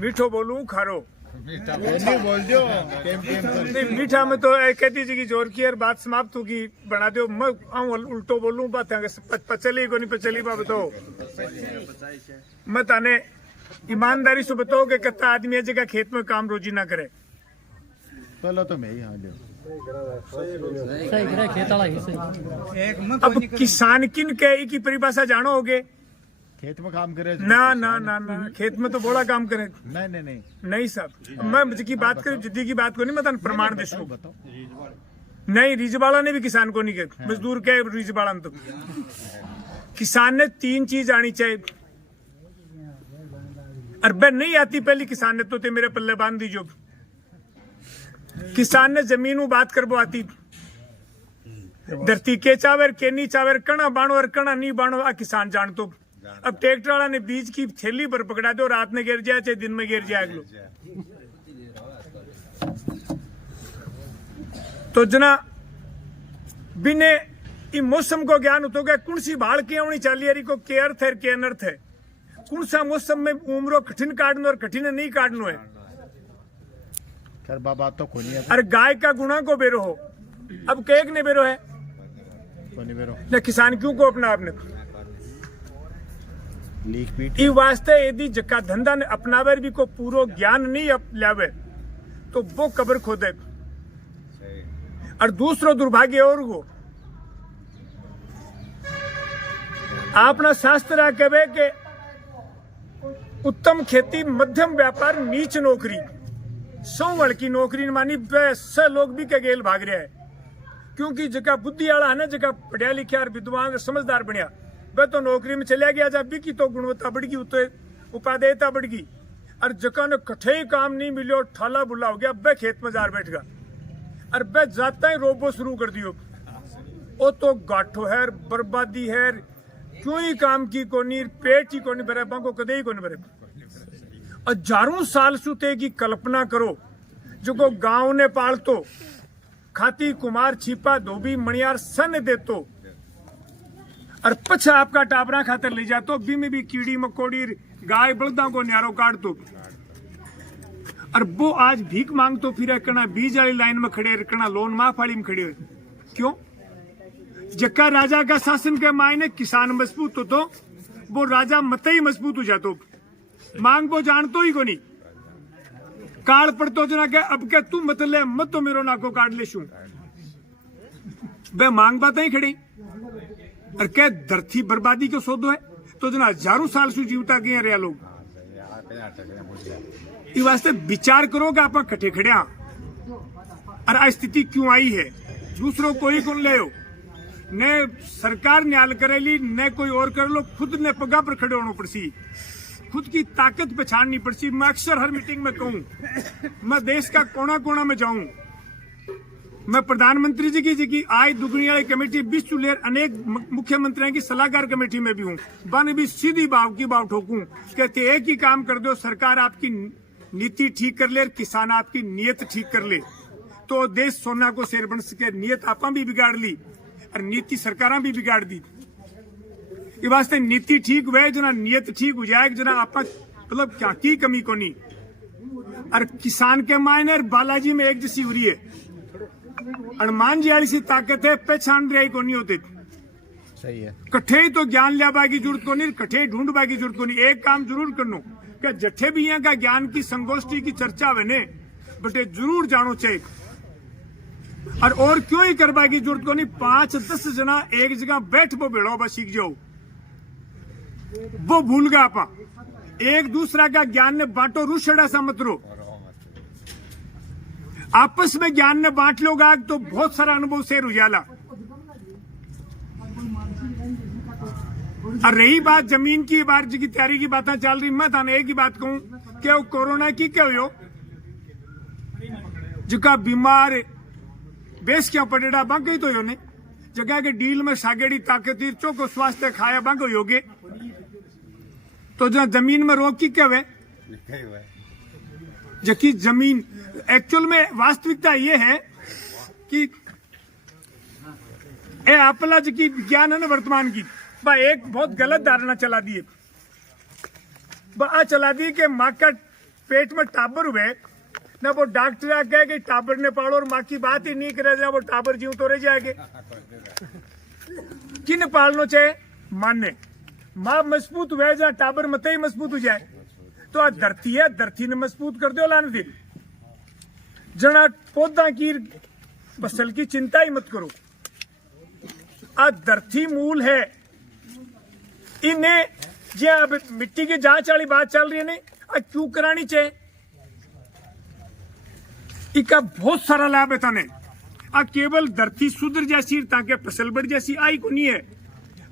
मीठो बोलूं खारो नहीं बोल दो नहीं मीठा में तो कहती जी की जोर की यार बात समाप्त होगी बना दो मैं उल्टो बोलूं बात पचली को नहीं पचली बात बताओ मैं ताने ईमानदारी से बताओ कि कितना आदमी है जगह खेत में काम रोजी ना करे पहले तो मैं ही हाँ सही खेत वाला ही सही। अब किसान किन के की परिभाषा जानो होगे खेत में काम करे ना ना ना ना खेत में तो बड़ा काम करे नहीं नहीं नहीं नहीं साहब मैं जिसकी बात करूं जिद्दी की बात को नहीं मैं प्रमाण दे सकूं बताओ नहीं रिजवाड़ा ने भी किसान को नहीं कहा मजदूर के रिजवाड़ा में तो किसान ने 3 चीज आनी चाहिए अरबे नहीं आती पहली किसान ने तो ते मेरे पल्ले बांध दी जो किसान ने जमीन बात करबो आती धरती के चावर के नहीं चावर कणा बाणो और कणा नहीं बाणो आ किसान जान तो अब ट्रैक्टर वाला ने बीज की थैली पर पकड़ा दो रात में गिर जाए चाहे दिन में गिर जाए लो तो जना बिने इन मौसम को ज्ञान होतो गया कौन सी भाड़ की आनी चाली यारी को के अर्थ है के अनर्थ है कौन सा मौसम में उम्र कठिन काटनो और कठिन नहीं काटनो है खैर बाबा तो कोई नहीं है अरे गाय का गुणा को बेरो हो अब केक ने बेरो है कोई नहीं बेरो न किसान क्यों को अपना आपने लीक पीट ई वास्ते यदि जका धंधा ने अपनावे भी को पूरो ज्ञान नहीं लावे तो वो कब्र खोदे और दूसरो दुर्भाग्य और हो आपना शास्त्र कहे के उत्तम खेती मध्यम व्यापार नीच नौकरी 100 की नौकरी मानी 100 लोग भी के गेल भाग रहा है क्योंकि जगह बुद्धि वाला है ना जगह पढ़िया लिखा और विद्वान समझदार बनया वह तो नौकरी में चलिया गया जब की तो गुणवत्ता बढ़ गई तो उपादेयता बढ़ गई और जगह ने कठे काम नहीं मिलो ठाला बुला हो गया वह खेत में जार बैठ गया और वह जाता ही रोबो शुरू कर दियो वो तो गाठो है बर्बादी है क्यों ही काम की कोनी पेट ही कोनी भरे को कदे ही कोनी भरे हजारों साल सुते की कल्पना करो जो को गांव ने पालतो खाती कुमार छिपा धोबी मणियार सन देतो और पछा आपका टाबरा खातर ले जातो बी में भी कीड़ी मकोड़ी गाय बलदा को न्यारो काट दो और वो आज भीख मांगतो फिर कना बीज वाली लाइन में खड़े कना लोन माफ वाली में खड़े क्यों जक्का राजा का शासन के मायने किसान मजबूत हो तो वो राजा मत ही मजबूत हो जातो मांग वो जानतो ही को नहीं काल पड़तो जना के अब क्या तू मत ले मत तो मेरो नाको काट ले शू वे मांग बात ही खड़ी और क्या धरती बर्बादी को सौदो है तो जना हजारों साल से जीवता गए रहा लोग इस वास्ते विचार करो कि आप कट्ठे खड़िया और आ स्थिति क्यों आई है दूसरों कोई कौन ले ने सरकार न्याल करेली ने कोई और कर लो खुद ने पगा पर खड़े होना पड़सी खुद की ताकत पहचाननी पड़सी मैं अक्सर हर मीटिंग में कहूं मैं देश का कोना कोना में जाऊं मैं प्रधानमंत्री जी की आय दुगनी वाली कमेटी 20 चुलेर अनेक मुख्यमंत्रियों की सलाहकार कमेटी में भी हूँ बन भी सीधी बाव की बाव ठोकूं कहते एक ही काम कर दो सरकार आपकी नीति ठीक कर ले और किसान आपकी नीयत ठीक कर ले तो देश सोना को शेर बन सके नीयत आपा भी बिगाड़ ली और नीति सरकारा भी बिगाड़ दी ये वास्ते नीति ठीक हुए जना नीयत ठीक हो जाए जना आपा मतलब क्या की कमी को नहीं और किसान के मायने और बालाजी में एक जैसी हो रही है हनुमान जी वाली सी ताकत है पहचान रही को नहीं होते सही है कट्ठे तो ज्ञान लिया की जरूरत को नहीं कट्ठे ढूंढबा की जरूरत को नहीं एक काम जरूर करनो क्या जट्ठे भी यहाँ का ज्ञान की संगोष्ठी की चर्चा बने बटे जरूर जानो चाहिए और क्यों ही करबा की जरूरत को नहीं 5-10 जना एक जगह बैठ वो बेड़ो बस सीख जाओ वो भूल गया आपा एक दूसरा का ज्ञान ने बांटो रूसड़ा सा मत रो आपस में ज्ञान ने बांट लोगा तो बहुत सारा अनुभव शेर उजाला और रही बात जमीन की बार की तैयारी की बातें चल रही मैं थाने एक ही बात कहूं कि वो कोरोना की क्या हो जिका बीमार बेस क्या पड़ेड़ा बंग गई तो यो ने जगह के डील में सागेड़ी ताकत चौको स्वास्थ्य खाया बंग योगे तो जहाँ जमीन में रोग की क्या है जबकि जमीन एक्चुअल में वास्तविकता ये है कि ए आपला जी विज्ञान है ना वर्तमान की बा एक बहुत गलत धारणा चला दी है बा चला दी कि मार्केट पेट में टाबर हुए ना, वो डॉक्टर आ कहे कि टाबर ने पालो और माँ की बात ही नहीं करे जा, वो टाबर जीव तो रह जाएंगे। किन पालनो चाहे माँ ने, माँ मजबूत हुए जा टाबर मत ही मजबूत हो जाए। तो आ धरती है, धरती ने मजबूत कर दो लाने दिन जना पौधा की फसल की चिंता ही मत करो। आ धरती मूल है, इन्हें जे अब मिट्टी की जांच वाली बात चल रही है ने, आ क्यों करानी चाहिए? इसका बहुत सारा लाभ है थाने। आ केवल धरती सुधर जैसी ताकि फसल बढ़ जैसी आई को नहीं है।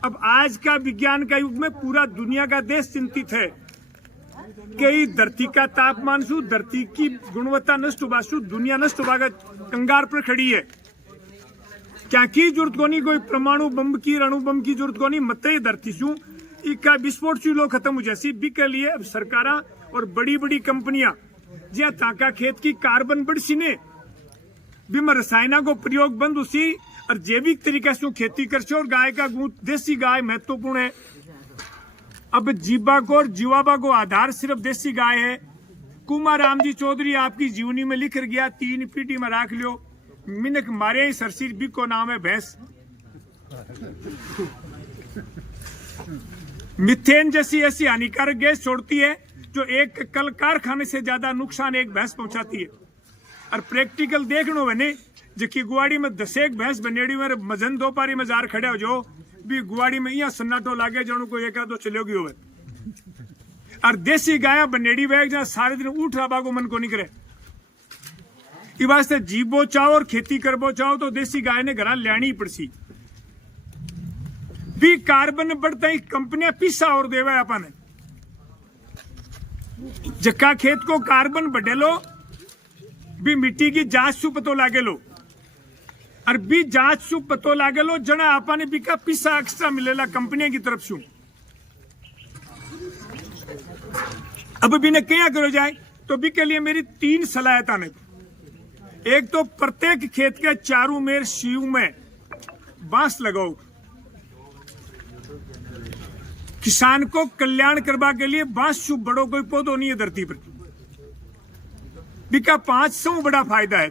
अब आज का विज्ञान का युग में पूरा दुनिया का देश चिंतित है कि धरती का तापमान शु, धरती की गुणवत्ता नष्ट होगा शु, दुनिया नष्ट होगा कंगार पर खड़ी है। क्या की जरूरत को नहीं, कोई परमाणु बम की अणु बम की जरूरत को नहीं, मत ही धरती शु इका विस्फोट शु लो खत्म हो जैसी भी के लिए अब सरकार और बड़ी बड़ी कंपनियां ज्या ताका खेत की कार्बन बढ़सी ने बिम रसायना को प्रयोग बंद उसी और जैविक तरीके से खेती करसे और गाय का दूध देसी गाय महत्वपूर्ण है। अब जीवा को और जीवाबा को आधार सिर्फ देसी गाय है। कुमार राम जी चौधरी आपकी जीवनी में लिख गया, 3 पीढ़ी में राख लियो, मिनक मारे ही सरसीर भी को नाम है भैंस। मिथेन जैसी ऐसी हानिकारक गैस छोड़ती है जो एक कल कारखाने से ज्यादा नुकसान एक भैंस पहुंचाती है। और प्रैक्टिकल देखनो बने जबकि गुवाड़ी में 10 भैंस बनेड़ी में मजन 2 पारी में जार खड़े हो जो भी गुवाड़ी में यहाँ सन्नाटो लागे जनो को एक दो चलोगी हो। और देसी गाया बनेड़ी वेग जहाँ सारे दिन उठ रहा को मन को नहीं करे। इस वास्ते जीबो चाहो और खेती करबो चाहो तो देसी गाय ने घर लेनी ही पड़सी। भी कार्बन बढ़ता ही कंपनियां पिसा और देवा अपन जक्का खेत को कार्बन बढ़े लो, भी मिट्टी की जांच सु पतो लागे लो और भी जांच सु पतो लागे लो जना आपने बिका पिसा एक्स्ट्रा मिलेला कंपनियों की तरफ से। अब भी ने क्या करो जाए तो भी के लिए मेरी 3 सलाह है ताने। एक तो प्रत्येक खेत के चारों मेर सीव में बांस लगाओ। किसान को कल्याण करवा के लिए बांस सु बड़ो कोई पौधो नहीं है धरती पर। बिका 500 बड़ा फायदा है।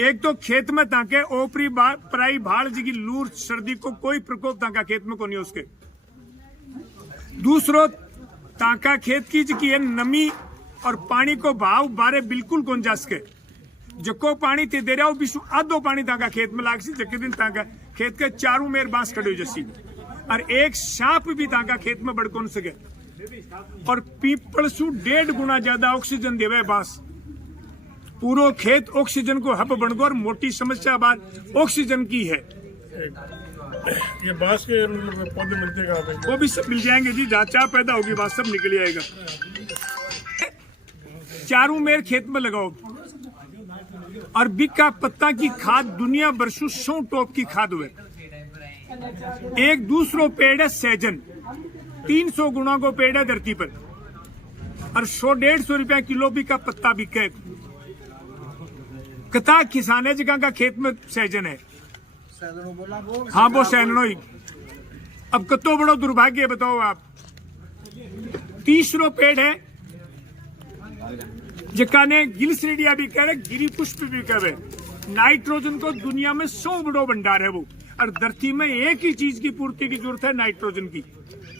एक तो खेत में ताके ओपरी पराई भाड़ जी की लूर सर्दी को कोई प्रकोप ताका खेत में को नहीं उसके। दूसरो ताका खेत की जी की नमी और पानी को भाव बारे बिल्कुल कौन जा सके। जको पानी ते दे रहा हो बिशु आधो पानी ताका खेत में लाग सी जके दिन ताका खेत के चारों मेर बांस खड़े हो जैसी। और एक सांप भी ताका खेत में बढ़ कौन सके। और पीपल सु 1.5 गुना ज्यादा ऑक्सीजन देवे बांस। पूरा खेत ऑक्सीजन को हब बनकर मोटी समस्या बात ऑक्सीजन की है। ये बांस के पौधे मिलते कहाँ पे? वो भी सब मिल जाएंगे जी, जहाँ चाह पैदा होगी बात सब निकल आएगा। चारों मेर खेत में लगाओ। अरबी का पत्ता की खाद दुनिया बरसों 100 टॉप की खाद हुए। एक दूसरो पेड़ है सहजन, 300 गुना को पेड़ है धरती पर और 100-150 रुपया किलो भी का पत्ता बिके। कता किसान है जगह का खेत में सहजन है। हाँ वो सहजनो ही। अब कतो बड़ो दुर्भाग्य बताओ आप। 30रो पेड़ है जका ने गिलसरेडिया भी कह रहे, गिरी पुष्प भी कहे। नाइट्रोजन को दुनिया में 100 बड़ो भंडार है वो। और धरती में एक ही चीज की पूर्ति की जरूरत है, नाइट्रोजन की।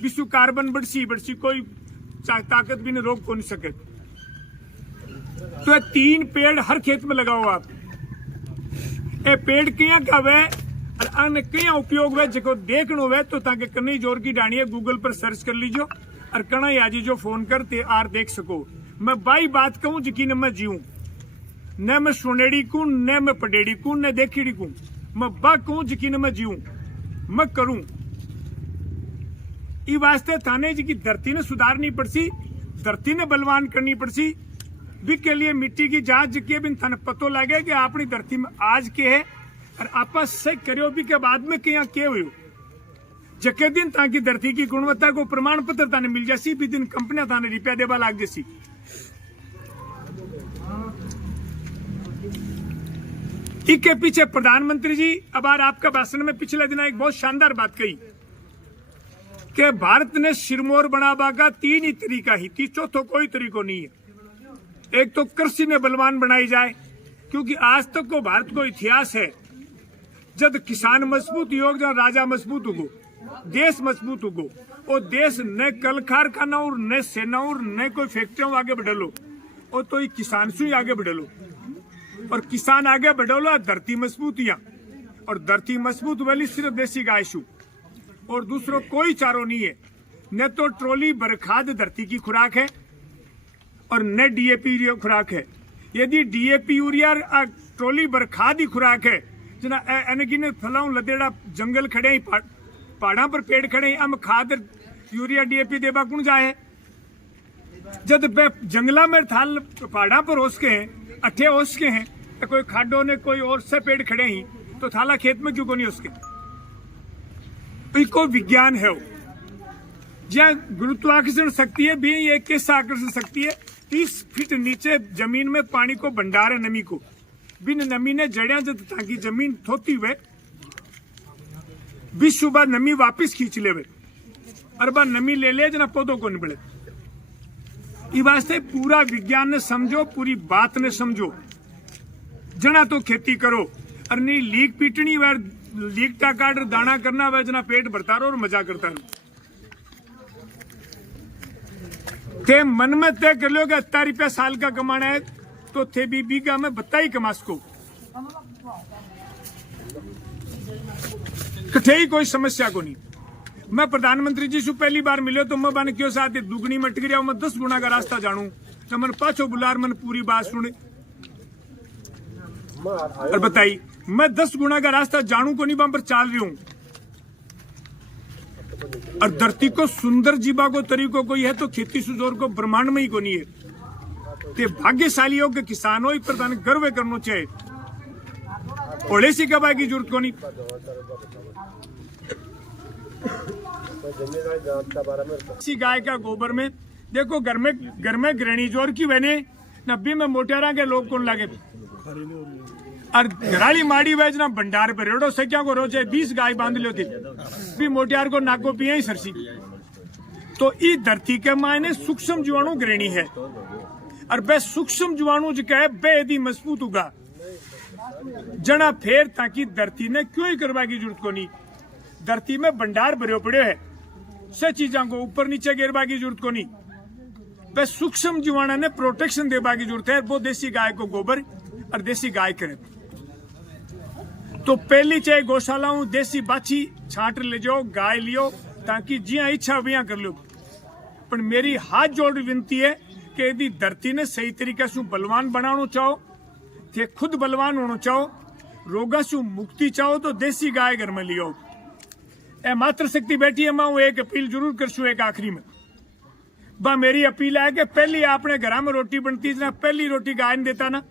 विश्व कार्बन बढ़सी कोई ताकत भी नहीं रोक को नहीं सके। तो 3 पेड़ हर खेत में लगाओ आप। ए पेड़ क्या का वे और अन्य क्या उपयोग वे जो देखनो वे तो ताकि कन्नी जोर की डाणी है गूगल पर सर्च कर लीजो और कना याजी जो फोन करते आर देख सको। मैं बाई बात कहूं यकीन मैं जीऊं न मैं सुनेड़ी को न मैं पडेड़ी को न देखीड़ी को। मैं बा कहूं यकीन मैं जीऊं मैं करूं। ई वास्ते थाने जी की धरती ने सुधारनी पड़सी, धरती ने बलवान करनी पड़सी। भी के लिए मिट्टी की जांच के बिन थाने पतो लगे कि अपनी धरती में आज के है और आपस से करियो भी के बाद में क्या के हुए जके दिन ताकि धरती की गुणवत्ता को प्रमाण पत्र ताने मिल जैसी भी दिन कंपनियां ताने रुपया देवा लाग जैसी। इसके पीछे प्रधानमंत्री जी अब आपका भाषण में पिछले दिन एक बहुत शानदार बात कही कि भारत ने सिरमौर बनावा का 3 ही तरीका ही, 3 चौथो कोई तरीको नहीं है। एक तो कृषि ने बलवान बनाई जाए, क्योंकि आज तक को भारत को इतिहास है जब किसान मजबूत योग जब राजा मजबूत होगो, देश मजबूत होगो। और देश न कल कारखाना और न सेना और न कोई फैक्ट्रियों आगे बढ़लो, और तो ये किसान से ही आगे बढ़लो। और किसान आगे बढ़लो धरती मजबूत या, और धरती मजबूत वाली सिर्फ देसी गाय शू और दूसरों कोई चारो नहीं है। न तो ट्रॉली बरखाद धरती की खुराक है और न डीएपी खुराक है। यदि डीएपी यूरिया ट्रॉली बरखाद ही खुराक है जना अनगिनत फलाऊ लदेड़ा जंगल खड़े ही पहाड़ा पर पेड़ खड़े ही हम खाद यूरिया डीएपी देबा कुण जाए। जब जंगला में थाल पहाड़ा पर ओसके हैं अठे ओसके हैं तो कोई खाडो ने कोई और से पेड़ खड़े ही तो थाला खेत में क्यों को नहीं उसके। इको विज्ञान है जहाँ गुरुत्वाकर्षण शक्ति है भी ये किस आकर्षण शक्ति है 30 फीट नीचे जमीन में पानी को भंडार है नमी को, बिन नमी ने जड़िया जब ताकि जमीन थोती हुए बीस सुबह नमी वापिस खींच ले अरबा नमी ले ले जना पौधों को निबड़े। इस वास्ते पूरा विज्ञान ने समझो, पूरी बात ने समझो, जना तो खेती करो और नहीं लीक पीटनी व लीक टा काट दाना करना वह जना पेट भरता रहो और मजा करता रहो। थे मन में तय कर लो कि 80 रुपया साल का कमाना है तो थे भी बीघा में 22 कमा सको, कठे ही कोई समस्या को नहीं। मैं प्रधानमंत्री जी से पहली बार मिले तो मैं बन क्यों साथ दुगनी मट गया, मैं 10 गुना का रास्ता जानू तो मन पाछो बुलार मन पूरी बात सुने और बताई मैं 10 गुना का रास्ता जानू को नहीं वहां पर चाल रही हूं। और धरती को सुंदर जीवा को तरीको कोई है तो खेती सुजोर को ब्रह्मांड में ही को नहीं है। ते भाग्यशालियों के किसानों ही प्रधान गर्व करना चाहिए, ओले सी कबाई की जरूरत को नहीं। इसी गाय का गोबर में देखो घर में गृहिणी जोर की बने 90 में मोटेरा के लोग कौन लगे और घराली माड़ी वेजना भंडार पर रेड़ो सख्या को रोचे 20 गाय बांध लो थी भी मोटियार को नाको पिया ही सरसी। तो इस धरती के मायने सूक्ष्म जीवाणु गृहिणी है और बे सूक्ष्म जीवाणु जो कहे बे यदि मजबूत होगा जना फेर ताकि धरती ने क्यों ही करवा की जरूरत को नहीं। धरती में भंडार भरे पड़े है से चीजा को ऊपर नीचे गिरवा की जरूरत को नहीं। बे सूक्ष्म जीवाणु ने प्रोटेक्शन देवा की जरूरत है, वो देसी गाय को गोबर और देसी गाय करे। तो पहली चाहे गौशालाओं देसी बाछी छांट ले जाओ गाय लियो ताकि जिया इच्छा विया कर लो। पर मेरी हाथ जोड़ विनती है कि यदि धरती ने सही तरीके से बलवान बनाना चाहो थे खुद बलवान होना चाहो रोगा से मुक्ति चाहो तो देसी गाय घर में लियो। ए मात्र शक्ति बैठी है मैं एक अपील जरूर करसूं एक आखिरी में बा मेरी अपील है कि पहली आपने घर में रोटी बनती ना पहली रोटी गाय ने देता ना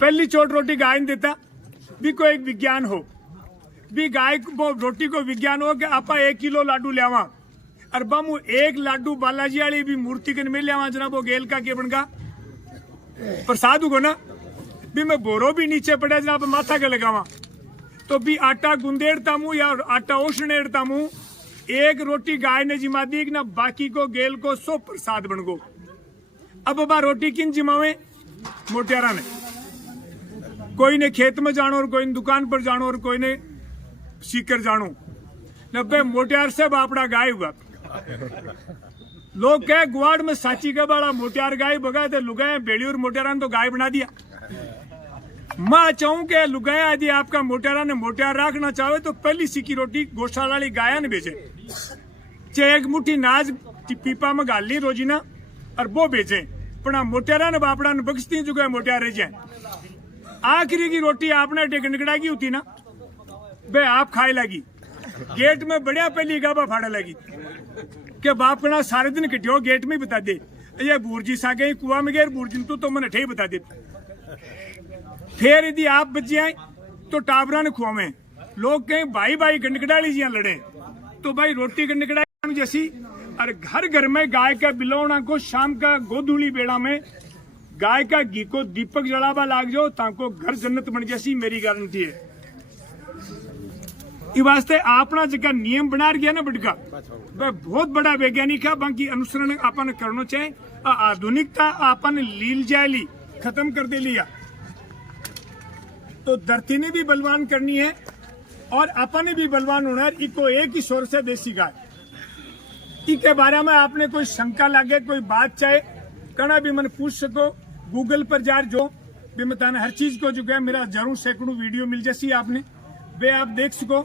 पहली चोट रोटी गाय ने देता भी कोई एक विज्ञान हो भी गाय को रोटी को विज्ञान हो कि आपा 1 किलो लाडू लियावा और बमू 1 लाडू बालाजी वाली भी मूर्ति के में लियावा जना वो गेल का के बनगा प्रसाद हो ना भी मैं बोरो भी नीचे पड़े जना माथा के लगावा तो भी आटा गुंदेड़ता मुंह या आटा ओसनेड़ता मुंह 1 रोटी गाय ने जिमा दी ना बाकी को गेल को 100 प्रसाद बन गो। अब बा रोटी किन जिमावे मोटियारा ने, कोई ने खेत में जानो और कोई ने दुकान पर जानो और कोई ने सीकर जानो 90 मोटियार से बापड़ा गाय हुआ। लोग कहे गुआड़ में साची का बड़ा मोटियार गाय बगा तो लुगाए बेड़ी और मोटियारा ने तो गाय बना दिया। मैं चाहूं कि लुगाया यदि आपका मोटियारा ने मोटियार रखना चाहे तो पहली सीकी रोटी गौशाला वाली गाय ने बेचे, चाहे 1 मुट्ठी नाज पीपा में गाल ली रोजीना और वो बेचे पर मोटियारा ने बापड़ा ने बख्शती जो गए मोटियार रह जाए। आखिरी की रोटी आपने टेकनकड़ा की होती ना बे आप खाए लगी गेट में बढ़िया पहली गाबा फाड़ा लगी के बाप कना सारे दिन कटियो गेट में बता दे ये बूरजी सा गए कुआ में गए बूरजी तो मैंने ठे बता दे। फिर यदि आप बच जाए तो टाबरा ने खुआवे लोग कहें भाई भाई गंडकड़ा लीजिए लड़े तो भाई रोटी गंडकड़ा जैसी और घर घर में गाय का बिलौना को शाम का गोधूली बेड़ा में गाय का घी को दीपक जलावा लाग जाओ ताको घर जन्नत बन जैसी मेरी गारंटी है। इस वास्ते अपना जगह नियम बना गया ना बटका वह बहुत बड़ा वैज्ञानिक है बाकी अनुसरण अपन करना चाहिए आधुनिकता अपन लील जायली खत्म कर दे लिया तो धरती ने भी बलवान करनी है और अपन ने भी बलवान होना है। इको एक ही स्वर से देसी गाय इसके बारे में आपने कोई शंका लगे कोई बात चाहे कना भी मन पूछ सको गूगल पर जार जो भी बताना हर चीज को जो है मेरा जरूर सैकड़ों वीडियो मिल जैसी आपने वे आप देख सको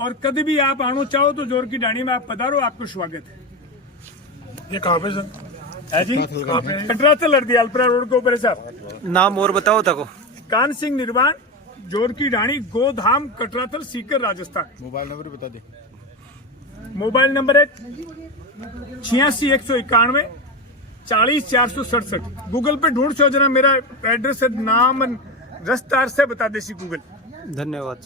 और कभी भी आप आना चाहो तो जोर की डाणी में आप पधारो आपको स्वागत है। ये कहाँ पे सर? है जी कहाँ पे? कटरा से लड़ दिया अल्परा रोड के ऊपर है साहब। नाम और बताओ तको। कान सिंह निर्वाण जोर की डाणी गोधाम कटरातल सीकर राजस्थान। मोबाइल नंबर बता दे। मोबाइल नंबर है 86 191 40 467। गूगल पे ढूंढ सो जरा मेरा एड्रेस है नाम रस्तार से बता देसी गूगल। धन्यवाद।